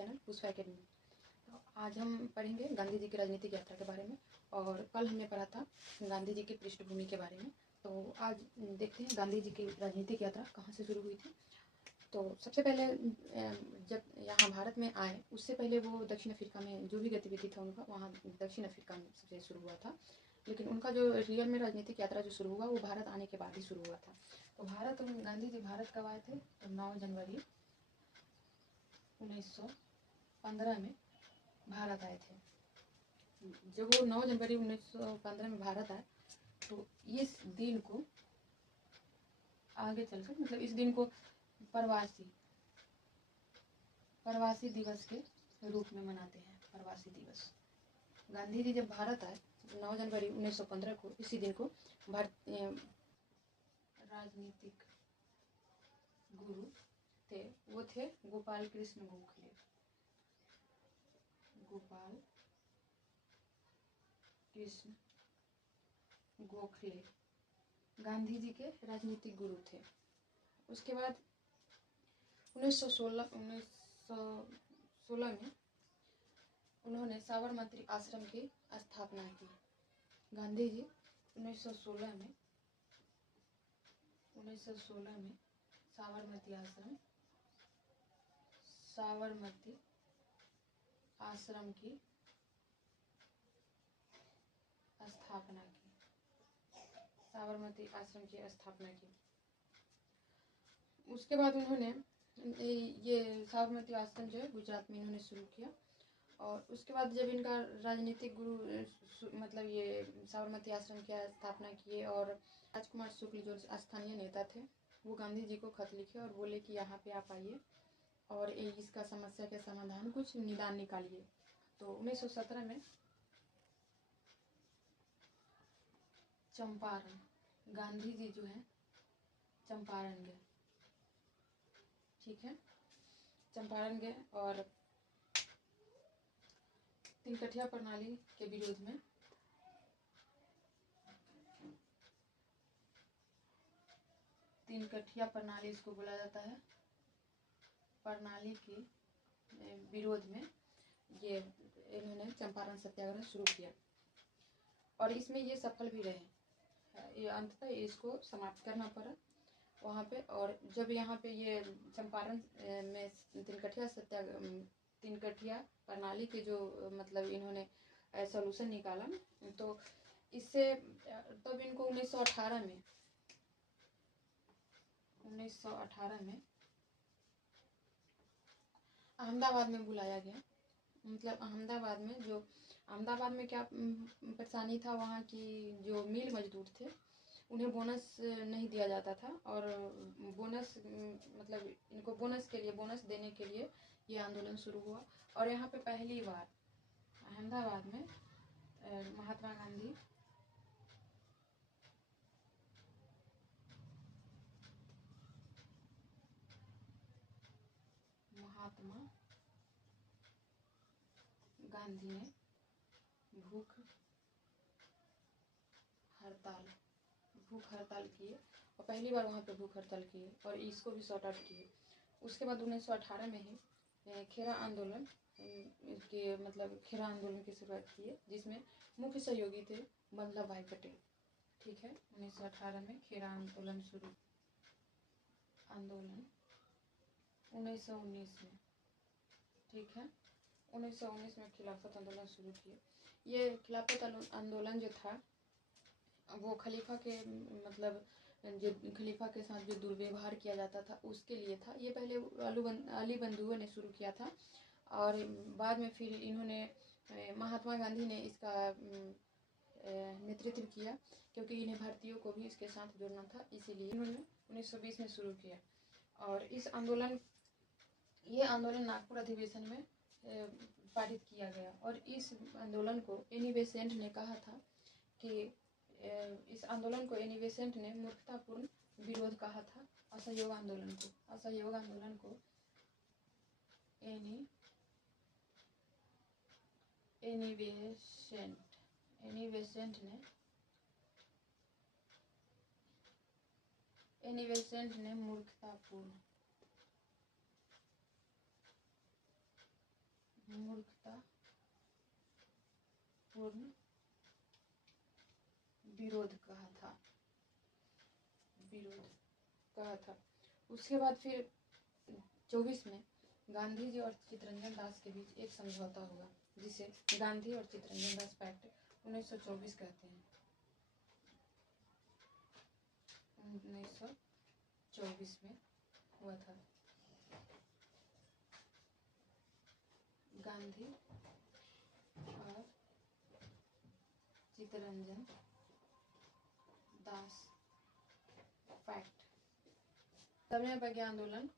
Channel Pushpa academy. तो आज हम पढ़ेंगे गांधी जी की राजनीतिक यात्रा के बारे में, और कल हमने पढ़ा था गांधी जी की पृष्ठभूमि के बारे में। तो आज देखते हैं गांधी जी की राजनीतिक यात्रा कहाँ से शुरू हुई थी। तो सबसे पहले जब यहाँ भारत में आए उससे पहले वो दक्षिण अफ्रीका में जो भी गतिविधि था उनका वहाँ दक्षिण अफ्रीका में सबसे शुरू हुआ था, लेकिन उनका जो रियल में राजनीतिक यात्रा जो शुरू हुआ वो भारत आने के बाद ही शुरू हुआ था। तो गांधी जी भारत कब आए थे? तो 9 जनवरी 1915 में भारत आए थे। जब वो 9 जनवरी 1915 में भारत आए तो इस दिन को आगे चलकर मतलब इस दिन को प्रवासी दिवस के रूप में मनाते हैं। प्रवासी दिवस। गांधी जी जब भारत आए 9 जनवरी 1915 को, इसी दिन को भारतीय राजनीतिक गुरु थे, वो थे गोपाल कृष्ण गोखले। गोपाल कृष्ण गोखले गांधी जी के राजनीतिक गुरु थे। उसके बाद 1916 में उन्होंने साबरमती आश्रम की स्थापना की। गांधी जी 1916 में साबरमती आश्रम की स्थापना की। उसके बाद उन्होंने ये साबरमती आश्रम जो है गुजरात में इन्होंने शुरू किया। और उसके बाद जब इनका राजनीतिक गुरु मतलब ये साबरमती आश्रम की स्थापना किए, और राजकुमार शुक्ल जो स्थानीय नेता थे वो गांधी जी को खत लिखे और बोले कि यहाँ पे आप आइए और इसका समस्या के समाधान कुछ निदान निकालिए। तो 1917 में चंपारण गांधी जी जो है चंपारण गए। ठीक है, चंपारण गए और तिनकठिया प्रणाली के विरोध में तिनकठिया प्रणाली इसको बोला जाता है, प्रणाली के विरोध में ये इन्होंने चंपारण सत्याग्रह शुरू किया और इसमें ये सफल भी रहे। ये अंततः इसको समाप्त करना पड़ा वहाँ पे। और जब यहाँ पे ये चंपारण में तिनकठिया प्रणाली के जो मतलब इन्होंने सॉल्यूशन निकाला, तो इससे तब इनको 1918 में अहमदाबाद में बुलाया गया। मतलब अहमदाबाद में क्या परेशानी था, वहाँ की जो मिल मजदूर थे उन्हें बोनस नहीं दिया जाता था, और बोनस मतलब इनको बोनस देने के लिए ये आंदोलन शुरू हुआ। और यहाँ पे पहली बार अहमदाबाद में महात्मा गांधी ने भूख हड़ताल किए, और पहली बार वहाँ पे भूख हड़ताल किए और इसको भी सॉर्ट आउट किए। उसके बाद 1918 में ही खेरा आंदोलन की शुरुआत की, जिसमें मुख्य सहयोगी थे वल्लभ भाई पटेल। ठीक है, 1918 में खेरा आंदोलन 1919 में, ठीक है, 1919 में खिलाफत आंदोलन शुरू किए। ये खिलाफत आंदोलन जो था वो खलीफा के मतलब जो खलीफा के साथ जो दुर्व्यवहार किया जाता था उसके लिए था। ये पहले अली बंधुओं ने शुरू किया था, और बाद में फिर इन्होंने महात्मा गांधी ने इसका नेतृत्व किया, क्योंकि इन्हें भारतीयों को भी इसके साथ जुड़ना था, इसीलिए इन्होंने 1920 में शुरू किया। और ये आंदोलन नागपुर अधिवेशन में पारित किया गया। और इस आंदोलन को एनी बेसेंट ने कहा था कि इस आंदोलन को एनी बेसेंट ने मूर्खतापूर्ण विरोध कहा था। असहयोग आंदोलन को एनी बेसेंट ने मूर्खतापूर्ण मूर्खता पूर्ण विरोध कहा था। उसके बाद फिर 24 में गांधी जी और चित्तरंजन दास के बीच एक समझौता हुआ जिसे गांधी और चित्तरंजन दास पैक्ट 1924 कहते हैं। 1924 में हुआ था। गांधी और चित्तरंजन दास पैक्ट। सविनय अवज्ञा आंदोलन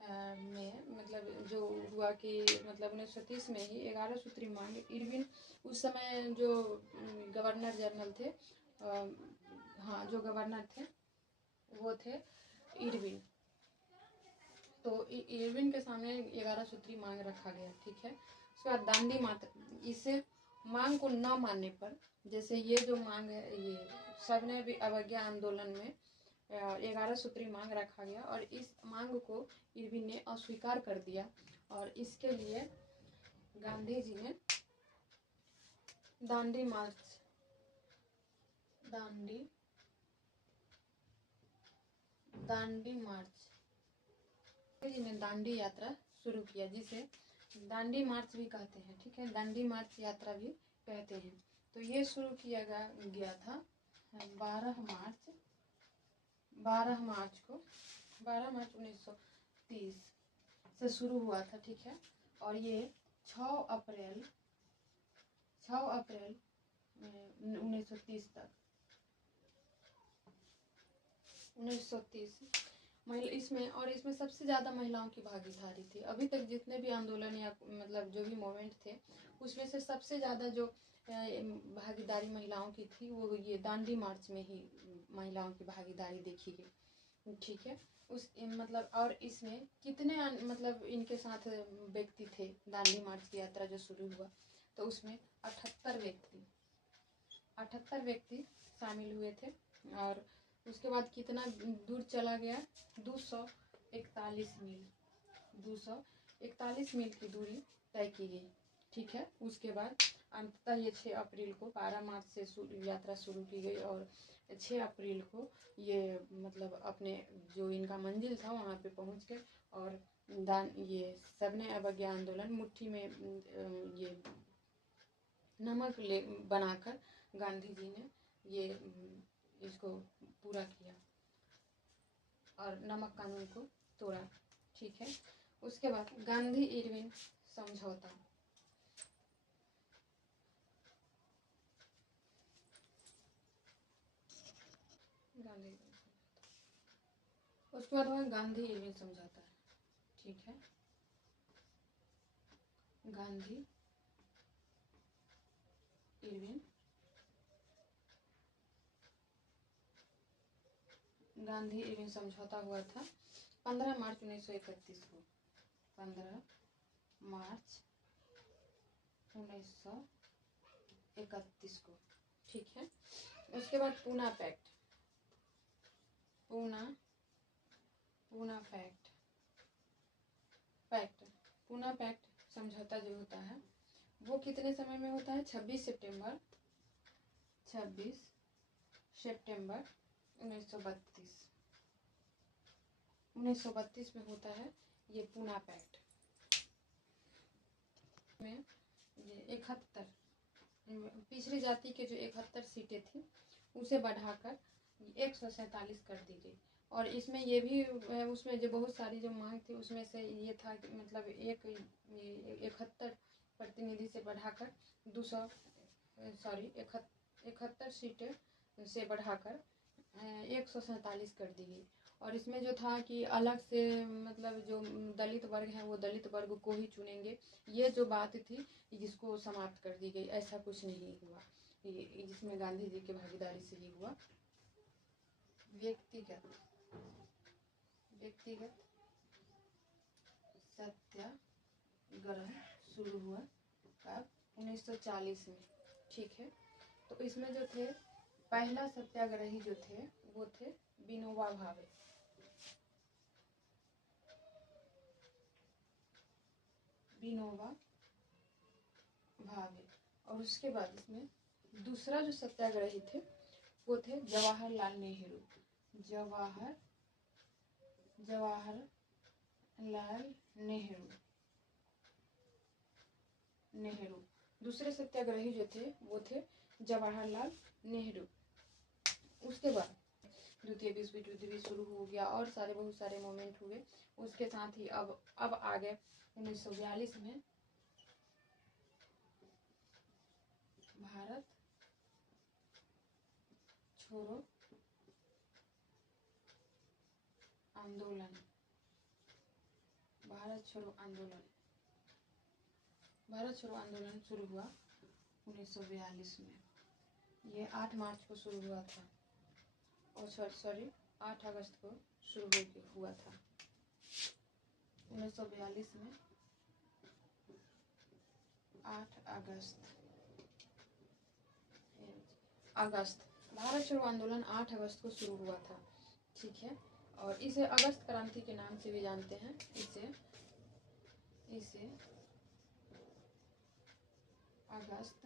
में मतलब जो हुआ कि मतलब 1930 में ही 11 सूत्री मांग इरविन उस समय जो गवर्नर जनरल थे, हाँ जो गवर्नर थे वो थे इरविन। तो इरविन के सामने 11 सूत्री मांग रखा गया, ठीक है। उसके बाद दांडी मार्च, इसे मांग को न मानने पर, जैसे ये जो मांग है, ये सविनय अवज्ञा आंदोलन में 11 सूत्री मांग रखा गया और इस मांग को इरविन ने अस्वीकार कर दिया और इसके लिए गांधी जी ने दांडी दांडी यात्रा शुरू किया, जिसे दांडी मार्च भी कहते हैं, ठीक है। दांडी मार्च यात्रा भी कहते हैं। तो ये शुरू किया गया था 12 मार्च 1930 से शुरू हुआ था, ठीक है। और ये 6 अप्रैल 1930 तक 1930 इसमें सबसे ज़्यादा महिलाओं की भागीदारी थी। अभी तक जितने भी आंदोलन या मतलब जो भी मूवमेंट थे उसमें से सबसे ज़्यादा जो भागीदारी महिलाओं की थी वो ये दांडी मार्च में ही महिलाओं की भागीदारी देखी गई, ठीक है। मतलब और इसमें कितने मतलब इनके साथ व्यक्ति थे दांडी मार्च की यात्रा जो शुरू हुआ, तो उसमें 78 व्यक्ति शामिल हुए थे। और उसके बाद कितना दूर चला गया, 241 मील की दूरी तय की गई, ठीक है। उसके बाद अंततः ये 6 अप्रैल को 12 मार्च से यात्रा शुरू की गई और 6 अप्रैल को ये मतलब अपने जो इनका मंजिल था वहाँ पे पहुँच गए। और ये सविनय अवज्ञा आंदोलन मुट्ठी में ये नमक बनाकर गांधी जी ने ये इसको पूरा किया और नमक कानून को तोड़ा, ठीक है। उसके बाद गांधी इरविन समझौता, उसके बाद हुआ गांधी इरविन समझौता, ठीक है। गांधी इरविन समझौता हुआ था 15 मार्च 1931 को। 15 मार्च 1931 को, ठीक है। उसके बाद पूना पैक्ट समझौता जो होता है वो कितने समय में होता है, 26 सितंबर 1932 में होता है ये पूना पैक्ट में। ये 71 पिछड़ी जाति के जो 71 सीटें थी उसे बढ़ाकर 147 कर दी गई। और इसमें ये भी उसमें जो बहुत सारी जो मांग थी उसमें से ये था कि मतलब 71 प्रतिनिधि से बढ़ाकर 71 सीटें से बढ़ाकर 147 कर दी गई। और इसमें जो था कि अलग से मतलब जो दलित वर्ग है वो दलित वर्ग को ही चुनेंगे, ये जो बात थी जिसको समाप्त कर दी गई। ऐसा कुछ नहीं हुआ, जिसमें गांधी जी की भागीदारी से ही हुआ। व्यक्तिगत सत्याग्रह शुरू हुआ कब, 1940 में, ठीक है। तो इसमें जो थे पहला सत्याग्रही जो थे वो थे विनोबा भावे। भावे। और उसके बाद इसमें दूसरा जो सत्याग्रही थे वो थे जवाहरलाल नेहरू। जवाहरलाल नेहरू दूसरे सत्याग्रही जो थे वो थे जवाहरलाल नेहरू। उसके बाद द्वितीय विश्व युद्ध भी शुरू हो गया और बहुत सारे मोमेंट हुए। उसके साथ ही अब आ गए 1942 में भारत छोड़ो आंदोलन। भारत छोड़ो आंदोलन शुरू हुआ 1942 में। ये 8 मार्च को शुरू हुआ था और 8 अगस्त को शुरू हुआ था 1942 में। 8 अगस्त भारत छोड़ो आंदोलन 8 अगस्त को शुरू हुआ था, ठीक है। और इसे अगस्त क्रांति के नाम से भी जानते हैं। इसे अगस्त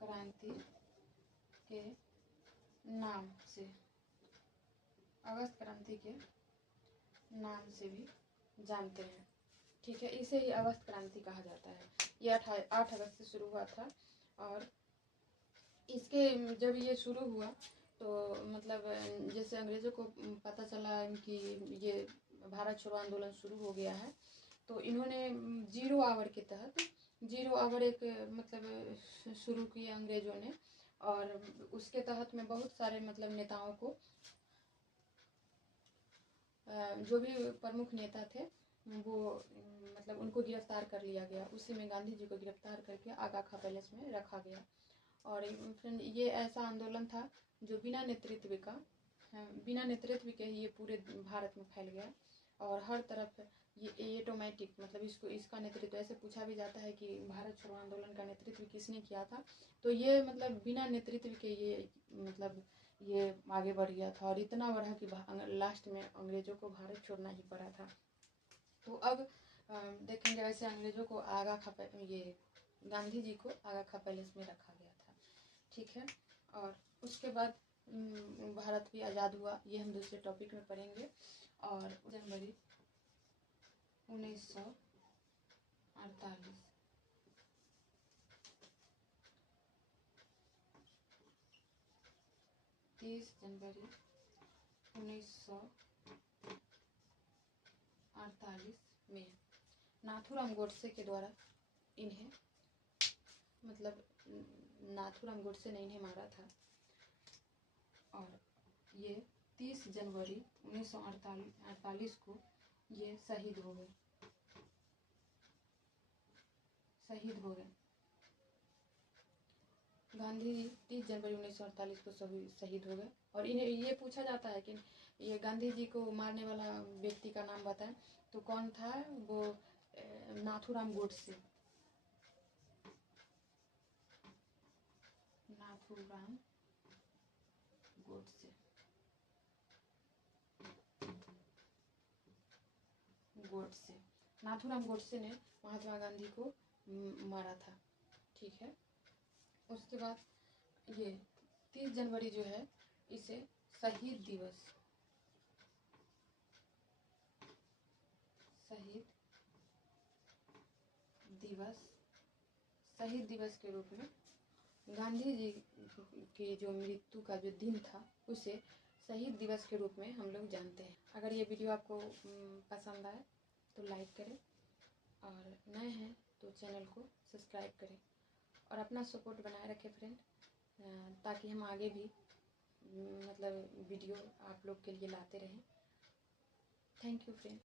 क्रांति के नाम से भी जानते हैं, ठीक है। इसे ही अगस्त क्रांति कहा जाता है। ये 8 अगस्त से शुरू हुआ था और इसके जब ये शुरू हुआ तो मतलब जैसे अंग्रेज़ों को पता चला कि ये भारत छोड़ो आंदोलन शुरू हो गया है, तो इन्होंने 0 आवर के तहत 0 आवर एक मतलब शुरू किया अंग्रेज़ों ने। और उसके तहत में बहुत सारे मतलब नेताओं को, जो भी प्रमुख नेता थे वो मतलब उनको गिरफ्तार कर लिया गया। उसी में गांधी जी को गिरफ्तार करके आगा खा पैलेस में रखा गया। और फिर ये ऐसा आंदोलन था जो बिना नेतृत्व के ही ये पूरे भारत में फैल गया। और हर तरफ ये ऑटोमेटिक मतलब इसका नेतृत्व ऐसे पूछा भी जाता है कि भारत छोड़ो आंदोलन का नेतृत्व किसने किया था, तो ये मतलब बिना नेतृत्व के ये आगे बढ़ गया था। और इतना बढ़ा कि लास्ट में अंग्रेज़ों को भारत छोड़ना ही पड़ा था। तो अब देखेंगे वैसे अंग्रेज़ों को गांधी जी को आगा खा पैलेस में रखा गया था, ठीक है। और उसके बाद भारत भी आज़ाद हुआ, ये हम दूसरे टॉपिक में पढ़ेंगे। और जनवरी 1948 30 जनवरी 1948 में नाथूराम गोडसे के द्वारा इन्हें मतलब नाथूराम गोडसे ने इन्हें मारा था। और ये 30 जनवरी 1948 को ये शहीद हो गए। गांधी जी 30 जनवरी 1948 को शहीद हो गए। और इन्हें ये पूछा जाता है कि ये गांधी जी को मारने वाला व्यक्ति का नाम बताएं, तो कौन था वो? नाथूराम गोडसे। नाथूराम गोडसे ने महात्मा गांधी को मारा था, ठीक है। उसके बाद ये 30 जनवरी जो है इसे शहीद दिवस के रूप में गांधी जी की जो मृत्यु का जो दिन था उसे शहीद दिवस के रूप में हम लोग जानते हैं। अगर ये वीडियो आपको पसंद आए तो लाइक करें और नए हैं तो चैनल को सब्सक्राइब करें और अपना सपोर्ट बनाए रखें फ्रेंड, ताकि हम आगे भी मतलब वीडियो आप लोग के लिए लाते रहें। Thank you friend.